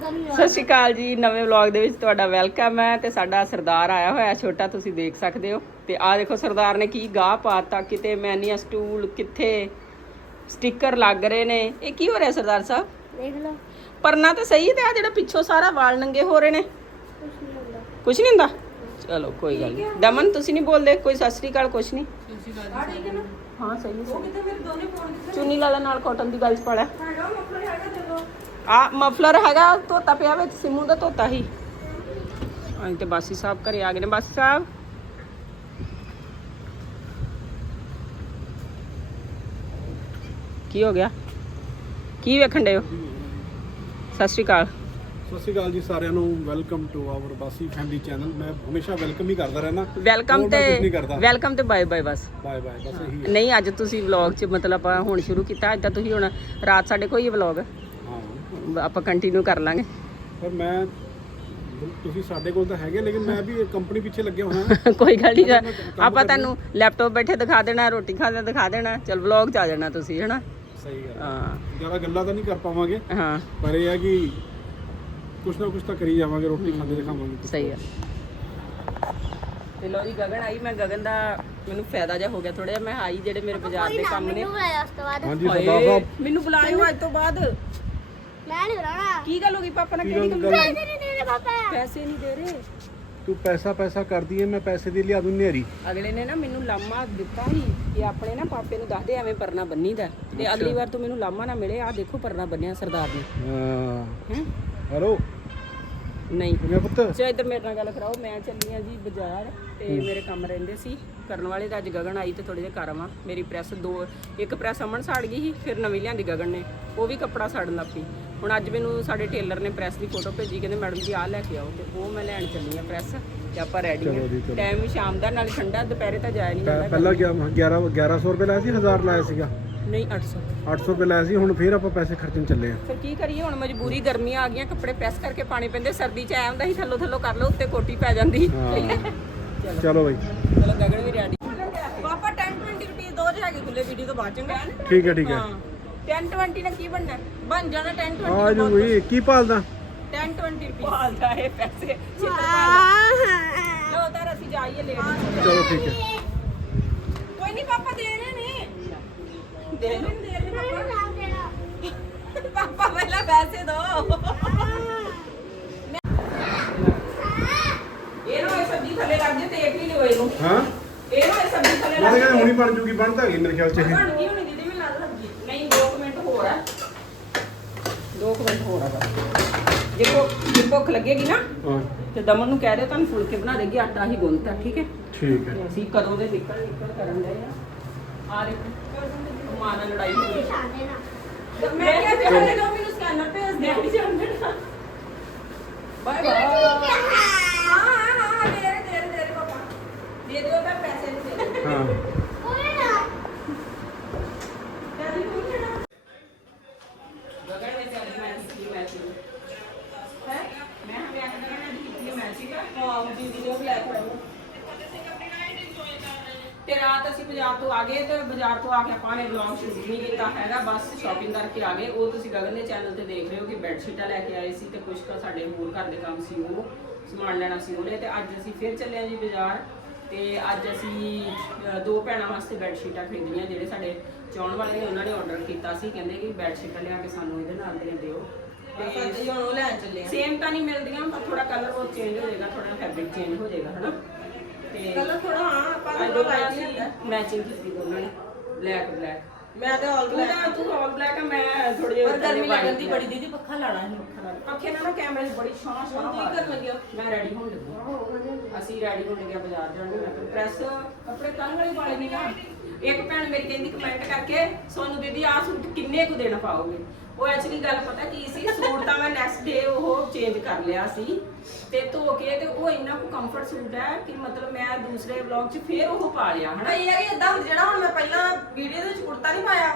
ਸਤਿ ਸ਼੍ਰੀ ਅਕਾਲ ਜੀ ਨਵੇਂ ਵਲੌਗ ਦੇ ਵਿੱਚ ਤੁਹਾਡਾ ਵੈਲਕਮ ਹੈ ਤੇ ਸਾਡਾ ਸਰਦਾਰ ਆਇਆ ਹੋਇਆ ਛੋਟਾ ਤੁਸੀਂ ਦੇਖ ਸਕਦੇ ਹੋ। ਤੇ ਆਹ ਦੇਖੋ ਸਰਦਾਰ ਨੇ ਕੀ ਗਾਹ ਪਾਤਾ ਕਿਤੇ ਮੈਨੀਆ ਸਟੂਲ ਕਿੱਥੇ ਸਟicker ਲੱਗ ਰਹੇ ਨੇ। ਇਹ ਕੀ ਹੋ ਰਿਹਾ ਸਰਦਾਰ ਸਾਹਿਬ? ਦੇਖ ਲਓ। ਪਰਨਾ ਤਾਂ ਸਹੀ ਤੇ ਆ ਜਿਹੜਾ ਪਿੱਛੋਂ ਸਾਰਾ ਵਾਲ ਨੰਗੇ ਹੋ ਰਹੇ ਨੇ। ਕੁਛ ਨਹੀਂ ਹੁੰਦਾ। ਕੁਝ ਨਹੀਂ ਹੁੰਦਾ? ਚਲੋ ਕੋਈ ਗੱਲ ਨਹੀਂ। ਦਮਨ ਤੁਸੀਂ ਨਹੀਂ ਬੋਲਦੇ? ਕੋਈ ਸਤਿ ਸ਼੍ਰੀ ਅਕਾਲ ਕੁਝ ਨਹੀਂ। ਹਾਂ ਸਹੀ ਹੈ ਚੁੰਨੀ ਲਾਲਾ ਨਾਲ ਕਾਟਨ ਦੀ ਗੱਲ ਚ ਆ ਮਫਲਰ ਹੈਗਾ ਧੋਤਾ ਪਿਆ ਵਿੱਚ ਸਿਮੂ ਦਾ ਧੋਤਾ ਹੀ ਅਸੀਂ ਤੇ ਬਾਸੀ ਸਾਹਿਬ ਘਰੇ ਆ ਗਏ ਨੇ। ਬਾਸੀ ਸਾਹਿਬ? ਕੀ ਹੋ ਗਿਆ? ਕੀ ਵੇਖਣ ਦੇ ਹੋ? ਸਤਿ ਸ਼੍ਰੀ ਅਕਾਲ। ਸਤਿ ਸ਼੍ਰੀ ਅਕਾਲ ਜੀ ਸਾਰਿਆਂ ਨੂੰ। Welcome to our Basi family channel ਮੈਂ ਹਮੇਸ਼ਾ ਵੈਲਕਮ ਹੀ ਕਰਦਾ ਰਹਿਣਾ ਵੈਲਕਮ ਤੇ ਵੈਲਕਮ ਤੇ ਬਾਏ ਬਾਏ ਬਸ। ਬਾਏ ਬਾਏ ਬਸ ਇਹੀ ਨਹੀਂ ਅੱਜ ਤੁਸੀਂ ਵਲੌਗ 'ਚ ਮਤਲਬ ਹੁਣ ਸ਼ੁਰੂ ਕੀਤਾ। ਅੱਜ ਤਾਂ ਤੁਸੀਂ ਹੁਣ ਰਾਤ ਸਾਡੇ ਕੋਈ ਵਲੌਗ ਹਾਂ ਆਪਾਂ ਕੰਟੀਨਿਊ ਕਰ ਲਾਂਗੇ। ਪਰ ਮੈਂ ਤੁਸੀਂ ਸਾਡੇ ਕੋਲ ਤਾਂ ਹੈਗੇ ਲੇਕਿਨ ਮੈਂ ਵੀ ਕੰਪਨੀ ਪਿੱਛੇ ਲੱਗਿਆ ਹੋਇਆ ਕੋਈ ਗੱਲ ਨਹੀਂ ਆਪਾਂ ਤੁਹਾਨੂੰ ਲੈਪਟਾਪ ਬੈਠੇ ਦਿਖਾ ਦੇਣਾ ਰੋਟੀ ਖਾਂਦੇ ਦਿਖਾ ਦੇਣਾ ਚਲ ਵਲੌਗ 'ਚ ਆ ਜਾਣਾ ਤੁਸੀਂ ਹਨਾ? ਸਹੀ ਗੱਲ ਹਾਂ। ਜ਼ਿਆਦਾ ਗੱਲਾਂ ਤਾਂ ਨਹੀਂ ਕਰ ਪਾਵਾਂਗੇ ਹਾਂ। ਪਰ ਇਹ ਹੈ ਕਿ ਕੁਛ ਨਾ ਕੁਛ ਤਾਂ ਕਰੀ ਜਾਵਾਂਗੇ ਰੋਟੀ ਖਾਂਦੇ ਦਿਖਾਵਾਂਗੇ। ਸਹੀ ਹੈ ਤੇ ਲੋ ਜੀ ਗਗਨ ਆਈ ਮੈਂ ਗਗਨ ਦਾ ਮੈਨੂੰ ਫਾਇਦਾ ਜਿਹਾ ਹੋ ਗਿਆ ਥੋੜਾ ਜਿਹਾ ਮੈਂ ਆਈ ਜਿਹੜੇ ਮੇਰੇ ਬਾਜ਼ਾਰ ਦੇ ਕੰਮ ਨੇ ਮੈਨੂੰ ਬੁਲਾਇਆ ਉਸ ਤੋਂ ਬਾਅਦ। ਹਾਂਜੀ ਸਰਦਾਰ ਸਾਹਿਬ। ਮੈਨੂੰ ਬੁਲਾਇਓ ਅੱਜ ਤੋਂ ਬਾਅਦ। ਮੈਂ ਨਹੀਂ ਬੁਲਾਣਾ ਕੀ ਗੱਲ ਹੋ ਗਈ ਪਾਪਾ ਨਾਲ ਕੀ ਕਿਹੜੀ ਗੱਲ ਗੱਲ ਪੈਸੇ ਨਹੀਂ ਦੇਣੇ ਪਾਪਾ। ਪੈਸੇ ਨਹੀਂ ਦੇ ਰਹੇ। ਤੂੰ ਪੈਸਾ ਪੈਸਾ ਕਰਦੀ ਹੈ ਮੈਂ ਪੈਸੇ ਦੀ ਲਿਆ ਦੂੰ ਨੇਰੀ ਅਗਲੇ ਨੇ ਨਾ ਮੈਨੂੰ ਲਾਮਾ ਦਿੱਤਾ ਸੀ ਕਿ ਆਪਣੇ ਨਾ ਪਾਪੇ ਨੂੰ ਦੱਸ ਦੇ ਐਵੇਂ ਪਰਨਾ ਬੰਨੀਦਾ। ਤੇ ਅਗਲੀ ਵਾਰ ਤੋਂ ਮੈਨੂੰ ਲਾਮਾ ਨਾ ਮਿਲੇ ਆ ਦੇਖੋ ਪਰਨਾ ਬੰਨਿਆ ਸਰਦਾਰ ਨੇ। ਹਾਂ। ਹੈ? ਹੈਲੋ? ਨਹੀਂ। ਕਿਵੇਂ ਪੁੱਤ? ਚਲੋ ਇੱਧਰ ਮੇਰੇ ਨਾਲ ਗੱਲ ਕਰਾਓ ਮੈਂ ਚੱਲੀ ਆ ਜੀ ਬਾਜ਼ਾਰ ਤੇ ਮੇਰੇ ਕੰਮ ਰਹਿੰਦੇ ਸੀ। ਕਰਨ ਵਾਲੇ ਤਾਂ ਅੱਜ ਗਗਨ ਆਈ ਤੇ ਥੋੜੇ ਜਿਹਾ ਕਰ ਆਵਾਂ। ਮੇਰੀ ਪ੍ਰੈਸ ਦੋ ਇੱਕ ਪ੍ਰੈਸ ਅਮਨ ਸਾੜ ਗਈ ਸੀ ਫਿਰ ਨਵੀਂ ਲਿਆਂਦੀ ਗਗਨ ਨੇ। ਉਹ ਵੀ ਕੱਪੜਾ ਸਾੜਨ ਲੱਗ ਪਈ। ਹੁਣ ਅੱਜ ਮੈਨੂੰ ਸਾਡੇ ਟੇਲਰ ਨੇ ਪ੍ਰੈਸ ਦੀ ਫੋਟੋ ਭੇਜੀ ਕਹਿੰਦੇ ਮੈਡਮ ਜੀ ਆਹ ਲੈ ਕੇ ਆਓ ਤੇ ਉਹ ਮੈਂ ਲੈਣ ਚੱਲੀ ਆ ਪ੍ਰੈਸ ਤੇ ਆਪਾਂ ਰੈਡੀ ਚਲੋ ਜੀ, ਆ ਚਲੋ। ਟਾਈਮ ਵੀ ਸ਼ਾਮ ਦਾ ਨਾਲ ਠੰਡਾ ਦੁਪਹਿਰੇ ਤਾਂ ਜਾਇਆ ਨਹੀਂ ਜਾਂਦਾ ਪਹਿਲਾਂ ਗਿਆ 11 1100 ਰੁਪਏ ਲਾਇਆ ਸੀ 1000 ਲਾਇਆ ਸੀਗਾ? ਨਹੀਂ 800 800 ਰੁਪਏ ਲਾਇਆ ਸੀ ਹੁਣ ਫੇਰ ਆਪਾਂ ਪੈਸੇ ਖਰਚਣ ਚੱਲੇ ਆ ਫਿਰ ਕੀ ਕਰੀਏ ਹੁਣ ਮਜਬੂਰੀ ਗਰਮੀਆਂ ਆ ਗਈਆਂ ਕੱਪੜੇ ਪ੍ਰੈਸ ਕਰਕੇ ਪਾਣੀ ਪੈਂਦੇ ਸਰਦੀ ਚ ਆਇਆ ਹੁੰਦਾ ਸੀ ਥੱਲੋ ਥੱਲੋ ਕਰ ਲਓ ਉੱਤੇ ਕੋਟੀ ਪੈ ਜਾਂਦੀ। ਹਾਂ। ਚਲੋ ਬਾਈ। ਚਲੋ ਗਗਨ ਵੀ ਰੈਡੀ ਪਾਪਾ 10 20 ਰੁਪਏ ਦੋ ਜੇ ਹੈਗੇ ਖੁੱਲੇ ਵੀਡੀਓ ਤੋਂ ਬਾਅਦ ਚੰਗਾ? ਠੀਕ ਹੈ ਠੀਕ ਹੈ। ਹਾਂ। 10 20 ਨਾਲ ਕੀ ਬਣਨਾ? ਬਣ ਜਾਣਾ 10 20 ਆ ਜੂ ਬਈ ਕੀ ਭਾਲਦਾ? 10 20 ਰੁਪਏ ਭਾਲਦਾ ਇਹ ਪੈਸੇ। ਚਿੱਤਰ ਭਾਲਦਾ। ਲੋ ਤਾਂ ਅਸੀਂ ਜਾਈਏ ਲੇਟ। ਚਲੋ ਠੀਕ ਹੈ। ਕੋਈ ਨਹੀਂ ਪਾਪਾ ਦੇ ਰਹੇ ਨੇ ਦੇ ਪਾਪਾ। ਪਹਿਲਾਂ ਪੈਸੇ ਦੋ ਇਹ ਨਾ ਇਹ ਸਬਜ਼ੀ ਥੱਲੇ ਲੱਗ ਜੇ ਤੇ ਇੱਕ ਹੀ ਨਹੀਂ ਹੋਏ ਨੂੰ। ਹਾਂ? ਇਹ ਨਾ ਇਹ ਸਬਜ਼ੀ ਥੱਲੇ ਮੈਂ ਲੱਗ ਤਾਂ ਕਹਿੰਦਾ ਹੁਣੀ ਬਣ ਜੂਗੀ ਬਣ ਤਾਂ ਗਈ ਮੇਰੇ ਖਿਆਲ ਚ ਇਹ। ਬਣ ਗਈ ਹੋਣੀ ਦੀਦੀ ਮੈਨੂੰ ਲੱਗਦਾ ਸਬਜ਼ੀ ਨਹੀਂ 2 ਮਿੰਟ ਹੋਰ ਆ। 2 ਮਿੰਟ ਹੋਰ ਆ ਬਸ। ਜੇ ਕੋ ਜੇ ਭੁੱਖ ਲੱਗੇਗੀ ਨਾ ਹਾਂ। ਤੇ ਦਮਨ ਨੂੰ ਕਹਿ ਦਿਓ ਤੁਹਾਨੂੰ ਫੁਲਕੇ ਬਣਾ ਦੇਗੀ ਆਟਾ ਹੀ ਗੁੰਨਤਾ ਠੀਕ ਹੈ? ਠੀਕ ਹੈ। ਤੇ ਅਸੀਂ ਕਦੋਂ ਦੇ ਨਿਕਲ ਨਿਕਲ ਕਰਨ ਗਏ ਆ। ਆ ਦੇਖੋ ਮਾਂ ਨਾਲ ਲੜਾਈ ਹੋ ਗਈ ਮੈਂ ਕਿਹਾ ਤੇ ਹਲੇ ਦੋ ਮੈਨੂੰ ਸਕੈਨਰ ਭੇਜ ਦੇ ਬਾਏ ਬਾਏ ਦੇ ਦਿਓ ਮੈਂ ਪੈਸੇ ਨਹੀਂ ਦੇ ਰਹੇ ਹਾਂ? ਤੇ ਰਾਤ ਅਸੀਂ ਬਾਜ਼ਾਰ ਤੋਂ ਆ ਗਏ ਤੇ ਬਾਜ਼ਾਰ ਤੋਂ ਆ ਕੇ ਆਪਾਂ ਨੇ ਵਲੌਗ ਸ਼ੂਟ ਨਹੀਂ ਕੀਤਾ ਹੈਗਾ ਬਸ ਸ਼ਾਪਿੰਗ ਕਰਕੇ ਆ ਗਏ। ਉਹ ਤੁਸੀਂ ਗਗਨ ਦੇ ਚੈਨਲ ਤੇ ਦੇਖ ਰਹੇ ਹੋ ਕਿ ਬੈੱਡ ਸ਼ੀਟਾਂ ਲੈ ਕੇ ਆਏ ਸੀ ਤੇ ਕੁਝ ਕੁ ਸਾਡੇ ਹੋਰ ਘਰ ਦੇ ਕੰਮ ਸੀ ਉਹ ਸਮਾਨ ਲੈਣਾ ਸੀ ਉਹਨੇ ਤੇ ਅੱਜ ਅਸੀਂ ਫਿਰ ਚੱਲੇ ਆ ਜੀ ਬਾਜ਼ਾਰ। ਤੇ ਅੱਜ ਅਸੀਂ ਅ, ਦੋ ਭੈਣਾਂ ਵਾਸਤੇ ਬੈੱਡ ਸ਼ੀਟਾਂ ਖਰੀਦੀਆਂ ਜਿਹੜੇ ਸਾਡੇ ਚਾਉਣ ਵਾਲੇ ਨੇ ਉਹਨਾਂ ਨੇ ਆਰਡਰ ਕੀਤਾ ਸੀ। ਕਹਿੰਦੇ ਕਿ ਬੈੱਡ ਸ਼ੀਟਾਂ ਲਿਆ ਕੇ ਸਾਨੂੰ ਇਹਦੇ ਨਾਲ ਦੀਆਂ ਦਿਓ। ਤੇ ਹੁਣ ਉਹ ਲੈਣ ਚੱਲੇ ਆ। ਸੇਮ ਤਾਂ ਨਹੀਂ ਮਿਲਦੀਆਂ ਪਰ ਥੋੜਾ ਕਲਰ ਉਹ ਚੇਂਜ ਹੋ ਜਾਏਗਾ ਥੋੜਾ ਫੈਬਰਿਕ ਚੇਂਜ ਹੋ ਜਾਏਗਾ ਹਨਾ? ਤੇ ਕਲਰ ਥੋੜਾ ਹਾਂ ਪਰ ਅੱਜ ਥੋੜਾ ਨੇ ਹੁੰਦਾ। ਮੈਚਿੰਗ ਕੀਤੀ ਦੋਨਾਂ ਨੇ ਬਲੈਕ ਬਲੈਕ ਮੈਂ ਤੇ ਆਲ ਤੂੰ ਤਾਂ ਤੂੰ ਆਲ ਬਲੈਕ ਆ ਮੈਂ ਥੋੜੀ ਜਿਹੀ ਪਰ ਗਰਮੀ ਲੱਗਣ ਦੀ ਬੜੀ ਦੀਦੀ ਪੱਖਾ ਲਾਣਾ ਸੀ ਪੱਖੇ ਨਾਲ ਨਾ ਕੈਮਰੇ 'ਚ ਬੜੀ ਛਾਂ ਛਾਂ ਹੁਣ ਕੀ ਕਰਨ ਲੱਗਿਆ? ਮੈਂ ਰੈਡੀ ਹੋਣ ਲੱਗੀ ਅਸੀਂ ਰੈਡੀ ਹੋਣ ਲੱਗਿਆ ਬਾਜ਼ਾਰ ਜਾਣ ਨੂੰ। ਮੈਂ ਪ੍ਰੈਸ ਕੱਪੜੇ ਕੱਲ ਵਾਲੇ ਵਾਲੇ ਨਹੀਂ ਨਾ ਇੱਕ ਭੈਣ ਮੇਰੀ ਕਹਿੰਦੀ ਕਮੈਂਟ ਕਰਕੇ ਸੋਨੂੰ ਦੀਦੀ ਆਹ ਸੂਟ ਕਿੰਨੇ ਕੁ ਦੇਣ ਪਾਓਗੇ? ਉਹ ਐਕਚੁਅਲੀ ਗੱਲ ਪਤਾ ਕੀ ਸੀ? ਸੂਟ ਤਾਂ ਮੈਂ ਨੈਕਸਟ ਡੇ ਉਹ ਚੇਂਜ ਕਰ ਲਿਆ ਸੀ ਤੇ ਧੋ ਕੇ ਤੇ ਉਹ ਇੰਨਾ ਕੁ ਕੰਫਰਟ ਸੂਟ ਹੈ ਕਿ ਮਤਲਬ ਮੈਂ ਦੂਸਰੇ ਵਲੌਗ 'ਚ ਫੇਰ ਉਹ ਪਾ ਲਿਆ ਹਨਾ? ਇਹ ਹੈ ਕਿ ਇਦਾਂ ਜਿਹੜਾ ਹੁਣ ਮੈਂ ਪਹਿਲਾਂ ਵੀਡੀਓ ਦੇ ਵਿੱਚ ਕੁੜਤਾ ਨਹੀਂ ਪਾਇਆ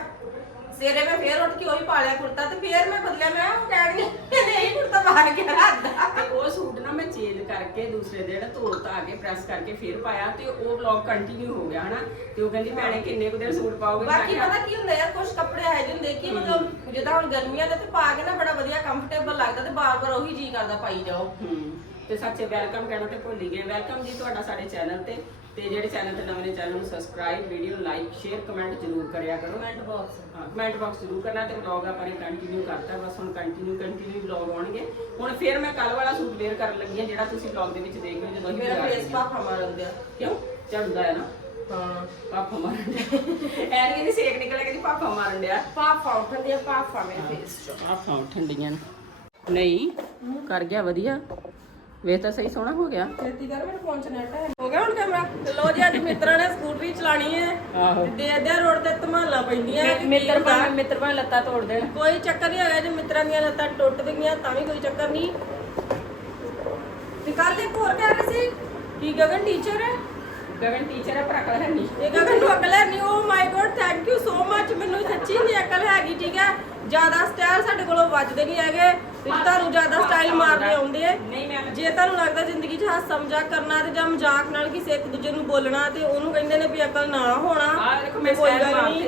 ਸਵੇਰੇ ਮੈਂ ਫੇਰ ਉੱਠ ਕੇ ਉਹੀ ਪਾ ਲਿਆ ਕੁੜਤਾ ਤੇ ਫੇਰ ਮੈਂ ਬਦਲਿਆ ਮੈਂ ਉਹ ਕਹਿ ਰਹੀ ਨਹੀਂ ਕੁੜਤਾ ਪਾ ਕੇ ਰੱਖਦਾ ਤੇ ਉਹ ਸੂਟ ਨਾ ਮੈਂ ਚੇਂਜ ਕਰਕੇ ਦੂਸਰੇ ਦਿਨ ਧੋ ਧਾ ਕੇ ਪ੍ਰੈਸ ਕਰਕੇ ਫੇਰ ਪਾਇਆ ਤੇ ਉਹ ਵਲੌਗ ਕੰਟੀਨਿਊ ਹੋ ਗਿਆ ਹਨਾ। ਤੇ ਉਹ ਕਹਿੰਦੀ ਭੈਣੇ ਕਿੰਨੇ ਕੁ ਦਿਨ ਸੂਟ ਪਾਓਗੇ? ਮੈਂ ਬਾਕੀ ਕਿਹਾ, ਪਤਾ ਕੀ ਹੁੰਦਾ ਯਾਰ ਕੁਝ ਕੱਪੜੇ ਇਹੋ ਜਿਹੇ ਹੁੰਦੇ ਕਿ ਮਤਲਬ ਜਿੱਦਾਂ ਹੁਣ ਗਰਮੀਆਂ ਦੇ ਤੇ ਪਾ ਕੇ ਨਾ ਬੜਾ ਵਧੀਆ ਕੰਫਰਟੇਬਲ ਲੱਗਦਾ ਤੇ ਬਾਰ-ਬਾਰ ਉਹੀ ਜੀ ਕਰਦਾ ਪਾਈ ਜਾਓ। ਹਮ, ਤੇ ਸੱਚੇ ਵੈਲਕਮ ਕਹਿਣਾ ਤੇ ਭੁੱਲ ਹੀ ਗਏ। ਵੈਲਕਮ ਜੀ ਤੁਹਾਡਾ ਸਾਡੇ ਚੈਨਲ ਤੇ। ਤੇ ਜਿਹੜੇ ਚੈਨਲ ਤੇ ਨਵੇਂ ਨੇ ਚੈਨਲ ਨੂੰ subscribe video like share comment ਜ਼ਰੂਰ ਕਰਿਆ ਕਰੋ। ਕਮੈਂਟ ਬਾਕਸ ਹਾਂ ਕਮੈਂਟ ਬਾਕਸ ਜ਼ਰੂਰ ਕਰਨਾ ਤੇ ਵਲੌਗ ਆਪਾਂ ਨੇ ਕੰਟੀਨਿਊ ਕਰਤਾ। ਬਸ ਹੁਣ ਕੰਟੀਨਿਊ ਕੰਟੀਨਿਊ ਵਲੌਗ ਆਉਣਗੇ। ਹੁਣ ਫਿਰ ਮੈਂ ਕੱਲ ਵਾਲਾ ਸੂਟ ਵੇਅਰ ਕਰਨ ਲੱਗੀ ਹਾਂ ਜਿਹੜਾ ਤੁਸੀਂ ਵਲੌਗ ਦੇ ਵਿੱਚ ਦੇਖ ਰਹੇ ਹੋ ਜਦੋਂ ਮੇਰਾ ਫੇਸ। ਪਾਪਾ ਮਾਰਨ ਦਿਆ ਕਿਉਂ? ਝੜਦਾ ਹੈ ਨਾ। ਹਾਂ। ਪਾਪਾ ਮਾਰਨ ਡਿਆ। ਐਨ ਕਹਿੰਦੀ ਸੇਕ ਨਿਕਲਿਆ ਕਹਿੰਦੀ ਪਾਪਾ ਮਾਰਨ ਡਿਆ। ਪਾਪਾ ਉੱਠਦੇ ਆ ਪਾਪਾ ਮੇਰੇ ਫੇਸ ਚ। ਪਾਪਾ ਠੰਡੀਆਂ ਨਹੀਂ ਕਰ ਗਿਆ ਵਧੀਆ। ਵੇਖ ਤਾਂ ਸਹੀ ਸੋਹਣਾ ਹੋ ਗਿਆ। ਛੇਤੀ ਕਰ ਮੈਨੂੰ ਫੋਨ ਚ ਨੈਟ ਹੈ। ਹੋ ਗਿਆ ਹੁਣ ਕੈਮਰਾ ਤੇ ਲੋ ਜੀ ਅੱਜ ਮਿੱਤਰਾਂ ਨੇ ਸਕੂਟਰੀ ਚਲਾਣੀ ਹੈ। ਆਹੋ। ਤੇ ਦੇ ਦੇ ਰੋਡ ਤੇ ਧਮਾਲਾਂ ਪੈਂਦੀਆਂ। ਕਿ ਕੀ ਮਿੱਤਰ ਹੁੰਦਾ। ਭਾਵੇਂ ਮਿੱਤਰ ਭਾਵੇਂ ਲੱਤਾਂ ਤੋੜ ਦੇਣ। ਕੋਈ ਚੱਕਰ ਨਹੀਂ ਹੈਗਾ ਜੇ ਮਿੱਤਰਾਂ ਦੀਆਂ ਲੱਤਾਂ ਟੁੱਟ ਗਈਆਂ ਤਾਂ ਵੀ ਕੋਈ ਚੱਕਰ ਨਹੀਂ। ਤੇ ਕੱਲ ਇੱਕ ਹੋਰ ਕਹਿ ਰਹੇ ਸੀ ਕੀ ਗਗਨ ਟੀਚਰ ਹੈ। ਗਗਨ ਟੀਚਰ ਹੈ ਪਰ ਅਕਲ ਹੈ ਨਹੀਂ। ਇਹ ਗਗਨ ਨੂੰ ਅਕਲ ਹੈ ਨਹੀਂ। ਓ my God thank you so much ਮੈਨੂੰ ਸੱਚੀ ਨਹੀਂ ਅਕਲ ਹੈਗੀ ਠੀਕ ਹੈ? ਜ਼ਿਆਦਾ ਸਟਾਈਲ ਸਾਡੇ ਕੋਲੋਂ ਵੱਜਦੇ ਨਹੀਂ ਹੈਗੇ। ਤੇ ਤੁਹਾਨੂੰ ਜ਼ਿਆਦਾ ਸਟਾਈਲ ਮਾਰਨੇ ਆਉਂਦੇ ਮੈਂ ਜੇ ਤੁਹਾਨੂੰ ਲੱਗਦਾ ਜ਼ਿੰਦਗੀ 'ਚ ਹਾਸਾ ਮਜ਼ਾਕ ਕਰਨਾ ਤੇ ਜਾਂ ਮਜ਼ਾਕ ਨਾਲ ਕਿਸੇ ਇੱਕ ਦੂਜੇ ਨੂੰ ਬੋਲਣਾ ਤੇ ਉਹਨੂੰ ਕਹਿੰਦੇ ਨੇ ਵੀ ਅਕਲ ਨਾ ਹੋਣਾ ਤੇ ਕੋਈ ਗੱਲ ਨਹੀਂ।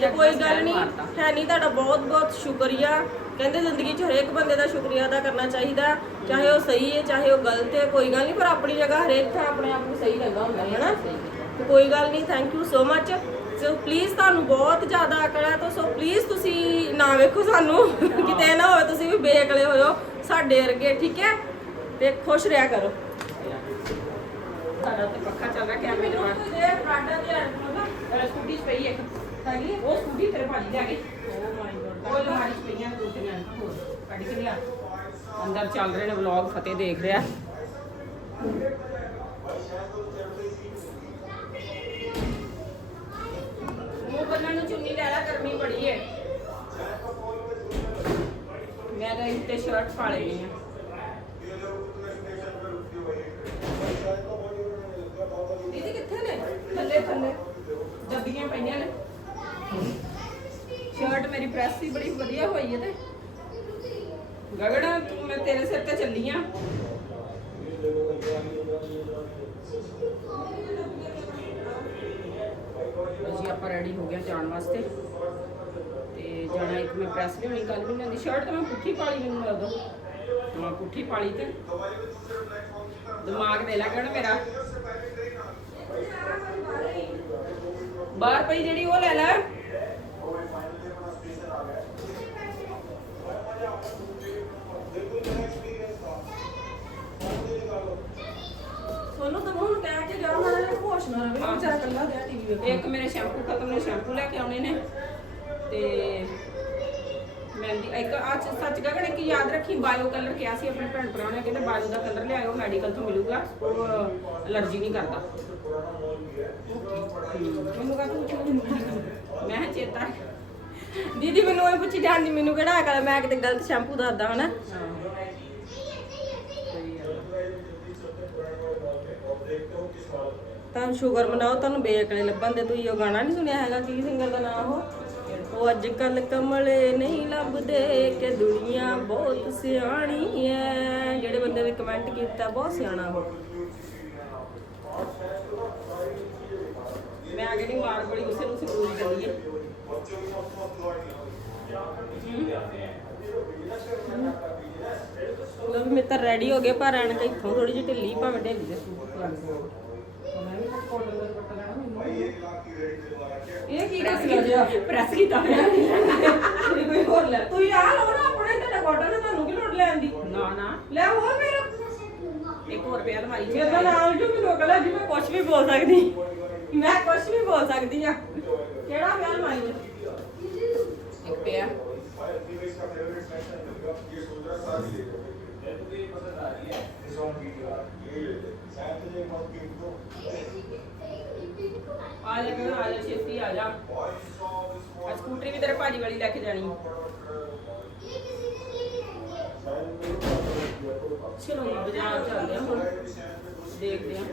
ਤੇ ਕੋਈ ਗੱਲ ਨਹੀਂ। ਹੈ ਨਹੀਂ ਤੁਹਾਡਾ ਬਹੁਤ ਬਹੁਤ ਸ਼ੁਕਰੀਆ। ਕਹਿੰਦੇ ਜ਼ਿੰਦਗੀ 'ਚ ਹਰੇਕ ਬੰਦੇ ਦਾ ਸ਼ੁਕਰੀਆ ਅਦਾ ਕਰਨਾ ਚਾਹੀਦਾ ਚਾਹੇ ਉਹ ਸਹੀ ਹੈ ਚਾਹੇ ਉਹ ਗਲਤ ਹੈ ਕੋਈ ਗੱਲ ਨਹੀਂ ਪਰ ਆਪਣੀ ਜਗ੍ਹਾ ਹਰੇਕ ਥਾਂ ਆਪਣੇ ਆਪ ਨੂੰ ਸਹੀ ਲੱਗਾ ਹੁੰਦਾ ਹੈ ਨਾ ਤੇ ਕੋਈ ਗੱਲ ਨਹੀਂ thank you so much so please ਤੁਹਾਨੂੰ ਬਹੁਤ ਜ਼ਿਆਦਾ ਅਕਲ ਹੈ ਤਾਂ ਸੋ ਪਲੀਜ਼ ਤੁਸੀਂ ਨਾ ਵੇਖੋ ਸਾਨੂੰ। ਕਿਤੇ ਨਾ ਹੋਵੇ ਤੁਸੀਂ ਵੀ ਬੇਅਕਲੇ ਹੋਇਓ ਸਾਡੇ ਵਰਗੇ ਠੀਕ ਹੈ? ਤੇ ਖੁਸ਼ ਰਿਹਾ ਕਰੋ। ਸਾਡਾ ਤੇ ਪੱਖਾ ਚੱਲ ਰਿਹਾ ਕੈਮਰੇ ਦੇ ਬਾਹਰ ਜੇ ਪ੍ਰਾਡਾ ਦੇ ਨਾ ਅਰੇ ਸਕੂਟੀ 'ਚ ਪਈ ਇੱਕ। ਹੈਗੀ ਉਹ ਸਕੂਟੀ ਤੇਰੇ ਭਾਜੀ ਲੈ ਗਏ ਓ ਮਾਈ ਉਹ ਅਲਮਾਰੀ 'ਚ ਪਈਆਂ ਦੋ ਤਿੰਨ ਹੋਰ ਕੱਢ ਕੇ ਲਿਆ। ਅੰਦਰ ਚੱਲ ਰਹੇ ਨੇ ਵਲੌਗ ਫਤਿਹ ਦੇਖ ਰਿਹਾ। ਮੂੰਹ ਬੰਨਣ ਨੂੰ ਚੁੰਨੀ ਲੈ ਲੈ, ਗਰਮੀ ਬੜੀ ਹੈ ਮੈਂ ਤਾਂ ਇੱਥੇ ਸ਼ਰਟ ਪਾ ਲਈ ਹੈ ਦੀਦੀ ਕਿੱਥੇ ਨੇ? ਥੱਲੇ ਥੱਲੇ। ਜੱਦੀਆਂ ਪਈਆਂ ਨੇ। ਸ਼ਰਟ ਮੇਰੀ ਪ੍ਰੈਸ ਵੀ ਬੜੀ ਵਧੀਆ ਹੋਈ ਹੈ ਤੇ। ਗਗੜਾ ਤੂੰ ਮੈਂ ਤੇਰੇ ਸਿਰ ਤੇ ਚੱਲੀ ਆ ਅਸੀਂ ਆਪਾਂ ਰੈਡੀ ਹੋ ਗਿਆ ਜਾਣ ਵਾਸਤੇ। ਤੇ ਜਾਣਾ ਇੱਕ ਮੈਂ ਪ੍ਰੈਸ ਲਿਆਉਣੀ ਕੱਲ ਵੀ ਲੈਂਦੀ ਸ਼ਰਟ ਤਾਂ ਮੈਂ ਪੁੱਠੀ ਪਾਲੀ ਮੈਨੂੰ ਲੱਗਦਾ। ਮੈਂ ਪੁੱਠੀ ਪਾਲੀ ਤੇ। ਦਿਮਾਗ ਦੇ ਲੱਗਣ ਮੇਰਾ। ਬਾਹਰ ਪਈ ਜਿਹੜੀ ਉਹ ਲੈ ਲੈ। ਸੋਨੂੰ ਤਾਂ ਉਹਨੂੰ ਕਹਿ ਕੇ ਜਾ ਮਾੜਾ ਜਿਹਾ ਹੋਸ਼ ਨਾ ਰਵੇ ਉਹ ਵਿਚਾਰਾ ਕੱਲਾ ਗਿਆ ਟੀਵੀ ਵੇਖ ਇੱਕ ਮੇਰੇ ਸ਼ੈਂਪੂ ਖਤਮ ਨੇ ਸ਼ੈਂਪੂ ਲੈ ਕੇ ਆਉਣੇ ਨੇ। ਤੇ ਮਹਿੰਦੀ ਇੱਕ ਅੱਜ ਸੱਚ ਗਗਨ ਇੱਕ ਯਾਦ ਰੱਖੀ ਬਾਇਓ ਕਲਰ ਕਿਹਾ ਸੀ ਆਪਣੇ ਭੈਣ ਭਰਾ ਨੇ ਕਹਿੰਦੇ ਬਾਇਓ ਦਾ ਕਲਰ ਲਿਆਇਓ ਮੈਡੀਕਲ ਤੋਂ ਮਿਲੂਗਾ। ਉਹ ਅਲਰਜੀ ਨਹੀਂ ਕਰਦਾ। ਮੈਨੂੰ ਕਹਾਂ ਤੂੰ ਮੈਂ ਚੇਤਾ ਦੀਦੀ ਮੈਨੂੰ ਇਹ ਪੁੱਛੀ ਜਾਂਦੀ ਮੈਨੂੰ ਕਿਹੜਾ ਅਕਲ ਮੈਂ ਕਿਤੇ ਗਲਤ ਸ਼ੈਂਪੂ ਦੱਸਦਾ ਹਨਾ ਤੁਹਾਨੂੰ ਸ਼ੂਗਰ ਮਨਾਓ, ਤੁਹਾਨੂੰ ਬੇਅਕਲੇ ਲੱਭਣ ਦੇ, ਤੁਸੀਂ ਉਹ ਗਾਣਾ ਨਹੀਂ ਸੁਣਿਆ ਹੈਗਾ ਕੀ ਸਿੰਗਰ ਦਾ ਨਾਮ ਉਹ? ਉਹ ਅੱਜ ਕੱਲ ਕਮਲੇ ਨਹੀਂ ਲੱਭਦੇ ਕਿ ਦੁਨੀਆ ਬਹੁਤ ਸਿਆਣੀ ਐ। ਜਿਹੜੇ ਬੰਦੇ ਨੇ ਕਮੈਂਟ ਕੀਤਾ, ਬਹੁਤ ਸਿਆਣਾ ਉਹ। ਮੈਂ ਆ ਨਹੀਂ ਮਾਰ ਬੜੀ ਉਸੇ ਨੂੰ ਸਿਰੂਰ ਚੱਲੀਏ ਲੋ ਮਿੱਤਰ ਰੈਡੀ ਹੋ ਗਏ, ਪਰ ਐਨਕ ਇੱਥੋਂ ਥੋੜੀ ਜਿਹੀ ਢਿੱਲੀ, ਭਾਵੇਂ ਢਿੱਲੀ ਦੇ ਇਹ ਕੀ ਕਰ ਲਿਆ ਪ੍ਰੈਸ ਕੀਤਾ ਹੋਇਆ। ਇਹ ਕੋਈ ਹੋਰ ਲੈ ਤੂੰ ਯਾਰ ਉਹ ਨਾ ਆਪਣੇ ਤੇ ਕੋਟਾ ਨਾ ਤੁਹਾਨੂੰ ਕੀ ਲੋੜ ਲੈਣ ਦੀ? ਨਾ ਨਾ। ਲੈ ਹੋਰ ਮੇਰਾ ਇੱਕ ਹੋਰ ਪਿਆ ਅਲਮਾਰੀ 'ਚ ਮੇਰਾ ਨਾਮ ਜੋ ਮੈਨੂੰ ਹੈ ਜੀ ਮੈਂ ਕੁਝ ਵੀ ਬੋਲ ਸਕਦੀ। ਮੈਂ ਕੁਝ ਵੀ ਬੋਲ ਸਕਦੀ ਆ। ਕਿਹੜਾ ਪਿਆਰ ਮਾਰੀ ਇੱਕ ਪਿਆ ਆ ਜਾ ਕਰ ਆ ਜਾ ਛੇਤੀ ਆ ਜਾ। ਆ ਸਕੂਟਰੀ ਵੀ ਤੇਰੇ ਭਾਜੀ ਵਾਲੀ ਲੈ ਕੇ ਜਾਣੀ। ਚਲੋ ਜੀ ਬਾਜ਼ਾਰ ਚੱਲਦੇ ਹਾਂ ਹੁਣ। ਦੇਖਦੇ ਹਾਂ।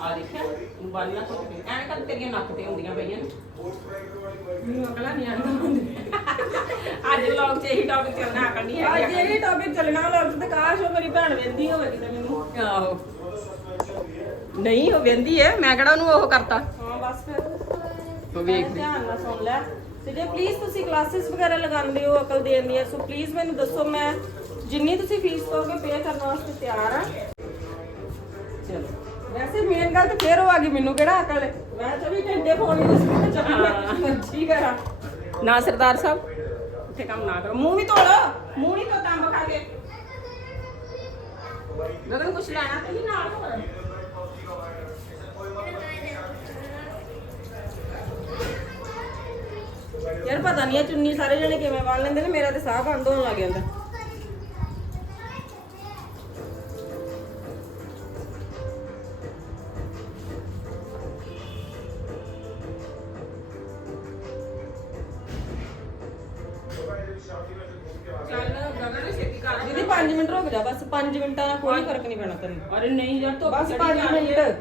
ਆ ਦੇਖਿਆ ਮੋਬਾਈਲਾਂ ਤੋਂ ਐਂ ਕਰ ਤੇਰੀਆਂ ਨੱਕ ਤੇ ਹੁੰਦੀਆਂ ਪਈਆਂ ਨੇ। ਮੈਨੂੰ ਅਕਲਾਂ ਨਹੀਂ ਆਉਂਦਾ ਅੱਜ ਵਲੌਗ 'ਚ ਇਹੀ ਟੌਪਿਕ ਚੱਲਣਾ ਅਕਲ ਨਹੀਂ ਅੱਜ ਹੈਗੀ ਇਹ ਟੌਪਿਕ ਚੱਲਣਾ ਲੱਗ ਤੇ ਕਾਸ਼ ਉਹ ਮੇਰੀ ਭੈਣ ਵੇਂਦੀ ਹੋਵੇ ਕਿਤੇ ਮੈਨੂੰ। ਆਹੋ। ਨਹੀਂ ਉਹ ਵੰਦੀ ਹੈ ਮੈਂ ਕਿਹੜਾ ਉਹਨੂੰ ਉਹ ਕਰਤਾ। ਬਸ ਫਿਰ ਉਹ ਵੇਖ ਲਈ। ਧਿਆਨ ਨਾਲ ਸੁਣ ਲੈ। ਤੇ ਜੇ ਪਲੀਜ਼ ਤੁਸੀਂ ਕਲਾਸਿਸ ਵਗੈਰਾ ਲਗਾਉਂਦੇ ਹੋ ਅਕਲ ਦੇਣ ਦੀਆਂ ਸੋ ਪਲੀਜ਼ ਮੈਨੂੰ ਦੱਸੋ ਮੈਂ ਜਿੰਨੀ ਤੁਸੀਂ ਫੀਸ ਕਹੋਗੇ ਪੇ ਕਰਨ ਵਾਸਤੇ ਤਿਆਰ ਆ। ਚਲੋ। ਵੈਸੇ ਮੇਨ ਗੱਲ ਤਾਂ ਫੇਰ ਉਹ ਆ ਗਈ ਮੈਨੂੰ ਕਿਹੜਾ ਅਕਲ ਹੈ? ਮੈਂ 24 ਘੰਟੇ ਫੋਨ ਹੀ ਦੱਸਣਾ ਚਾਹੁੰਦੀ ਮੈਂ ਕੁਛ ਮਰਜ਼ੀ ਕਰਾਂ। ਨਾ ਸਰਦਾਰ ਸਾਹਿਬ। ਇੱਥੇ ਕੰਮ ਨਾ ਕਰੋ। ਮੂੰਹ ਵੀ ਧੋ ਲਓ। ਮੂੰਹ ਨਹੀਂ ਧੋਤਾ ਅੰਬ ਖਾ ਕੇ। ਗਗਨ ਕੁਛ ਲੈਣਾ ਤੇ ਨਹੀਂ ਨਾਲ ਹੋਰ। ਯਾਰ ਪਤਾ ਨਹੀਂ ਇਹ ਚੁੰਨੀ ਸਾਰੇ ਜਣੇ ਕਿਵੇਂ ਬੰਨ ਲੈਂਦੇ ਨੇ ਮੇਰਾ ਤੇ ਸਾਹ ਬੰਦ ਹੋਣ ਲੱਗ ਜਾਂਦਾ। ਦੀਦੀ 5 ਮਿੰਟ ਰੁਕ ਜਾ ਬਸ 5 ਮਿੰਟਾਂ ਨਾਲ ਕੋਈ ਫ਼ਰਕ ਨਹੀਂ ਪੈਣਾ ਤੈਨੂੰ ਅਰੇ ਨਹੀਂ ਯਾਰ ਧੁੱਪ ਬਸ ਚੜੀ ਪੰਜ ਜਾ ਰਹੀ ਮਿੰਟ। ਹੈ।